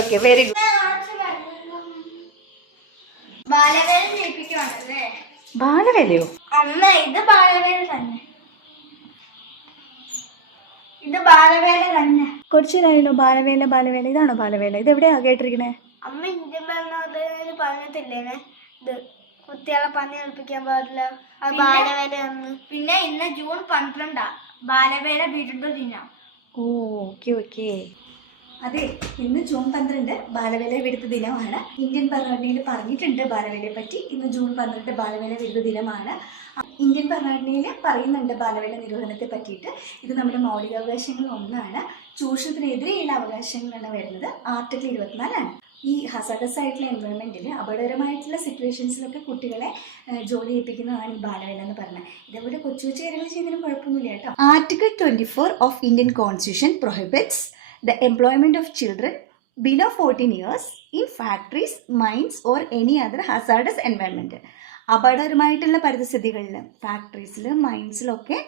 Okay, very good. ബാലവേല ചെയ്യിപ്പിക്കുവാണല്ലേ? ബാലവേലയോ? അമ്മ ഇത് ബാലവേല തന്നെ, ഇത് ബാലവേല തന്നെ. കുറച്ചിലായല്ലോ ബാലവേല ബാലവേല. ഇതാണോ ബാലവേല? ഇത് എവിടെയാ കേട്ടിരിക്കണേ? അമ്മ ഇന്ത്യൻ ഭരണഘടനയിൽ പറഞ്ഞിട്ടില്ലേനെ ഇത് കുട്ടികളെ പണി ഏൽപ്പിക്കാൻ പാടില്ല, അത് ബാലവേലയാന്ന്. പിന്നെ ഇന്ന് ജൂൺ 12 ബാലവേല വിരുദ്ധ ദിനം. ഓ, ഓക്കെ ഓക്കെ. അതെ, ഇന്ന് ജൂൺ 12 ബാലവേല വിരുദ്ധ ദിനമാണ്. ഇന്ത്യൻ ഭരണഘടനയിൽ പറഞ്ഞിട്ടുണ്ട് ബാലവേലയെ പറ്റി. ഇന്ന് ജൂൺ 12 ബാലവേല വിരുദ്ധ ദിനമാണ്. ഇന്ത്യൻ ഭരണഘടനയിൽ പറയുന്നുണ്ട് ബാലവേല നിരോധനത്തെ പറ്റിയിട്ട്. ഇത് നമ്മുടെ മൗലികാവകാശങ്ങളിൽ ഒന്നാണ്. ചൂഷണത്തിനെതിരെയുള്ള അവകാശങ്ങളാണ് വരുന്നത്. ആർട്ടിക്കിൾ 24 ആണ്. ഈ ഹസാഡസ് ആയിട്ടുള്ള എൻവയോൺമെൻറ്റിൽ അപകടകരമായിട്ടുള്ള സിറ്റുവേഷൻസിലൊക്കെ കുട്ടികളെ ജോലി ചെയ്യിപ്പിക്കുന്നതാണ് ഈ ബാലവേല എന്ന് പറഞ്ഞത്. ഇതേപോലെ കൊച്ചു കൊച്ചു കാര്യങ്ങൾ ചെയ്യുന്നതിന് കുഴപ്പമൊന്നുമില്ല കേട്ടോ. Article 24 of Indian constitution prohibits the employment of children below 14 years in factories, mines or any other hazardous environment. അപകടകരമായിട്ടുള്ള പരിസ്ഥിതികളിൽ, ഫാക്ടറീസിൽ, മൈൻസിലൊക്കെ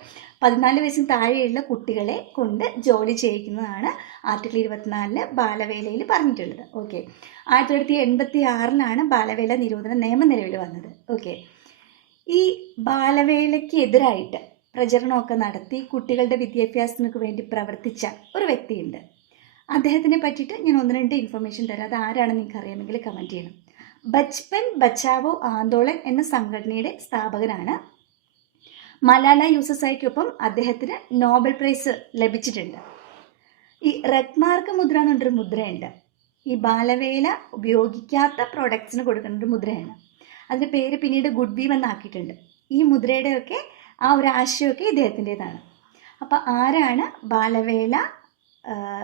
14 വയസ്സിന് താഴെയുള്ള കുട്ടികളെ കൊണ്ട് ജോലി ചെയ്യിക്കുന്നതാണ് ആർട്ടിക്കിൾ 24 ബാലവേലയിൽ പറഞ്ഞിട്ടുള്ളത്. ഓക്കെ, 1986 ബാലവേല നിരോധന നിയമം നിലവിൽ വന്നത്. ഓക്കെ, ഈ ബാലവേലയ്ക്ക് എതിരായിട്ട് പ്രചരണമൊക്കെ നടത്തി കുട്ടികളുടെ വിദ്യാഭ്യാസത്തിനൊക്കെ വേണ്ടി പ്രവർത്തിച്ച ഒരു വ്യക്തിയുണ്ട്. അദ്ദേഹത്തിനെ പറ്റിയിട്ട് ഞാൻ 1-2 ഇൻഫർമേഷൻ തരാം. അത് ആരാണെന്ന് നിങ്ങൾക്ക് അറിയാമെങ്കിൽ കമൻറ്റ് ചെയ്യണം. ബച്പൻ ബച്ചാവോ ആന്തോളൻ എന്ന സംഘടനയുടെ സ്ഥാപകനാണ്. മലാല യൂസഫ്സായിക്കൊപ്പം അദ്ദേഹത്തിന് നോബൽ പ്രൈസ് ലഭിച്ചിട്ടുണ്ട്. ഈ റെഡ്മാർക്ക് മുദ്ര എന്ന് പറഞ്ഞൊരു മുദ്രയുണ്ട്. ഈ ബാലവേല ഉപയോഗിക്കാത്ത പ്രോഡക്ട്സിന് കൊടുക്കുന്ന ഒരു മുദ്രയാണ്. അതിൻ്റെ പേര് പിന്നീട് ഗുഡ് വീവ് എന്നാക്കിയിട്ടുണ്ട്. ഈ മുദ്രയുടെയൊക്കെ ആ ഒരു ആശയമൊക്കെ ഇദ്ദേഹത്തിൻ്റെതാണ്. അപ്പോൾ ആരാണ്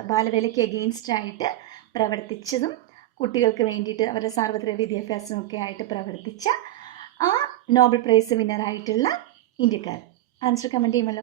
ബാലവേലയ്ക്ക് എഗെയിൻസ്റ്റായിട്ട് പ്രവർത്തിച്ചതും കുട്ടികൾക്ക് വേണ്ടിയിട്ട് അവരുടെ സാർവത്രിക വിദ്യാഭ്യാസമൊക്കെ ആയിട്ട് പ്രവർത്തിച്ച ആ നോബൽ പ്രൈസ് വിന്നറായിട്ടുള്ള ഇന്ത്യക്കാർ? ആൻസർ കമൻറ്റ് ചെയ്യുമല്ലോ.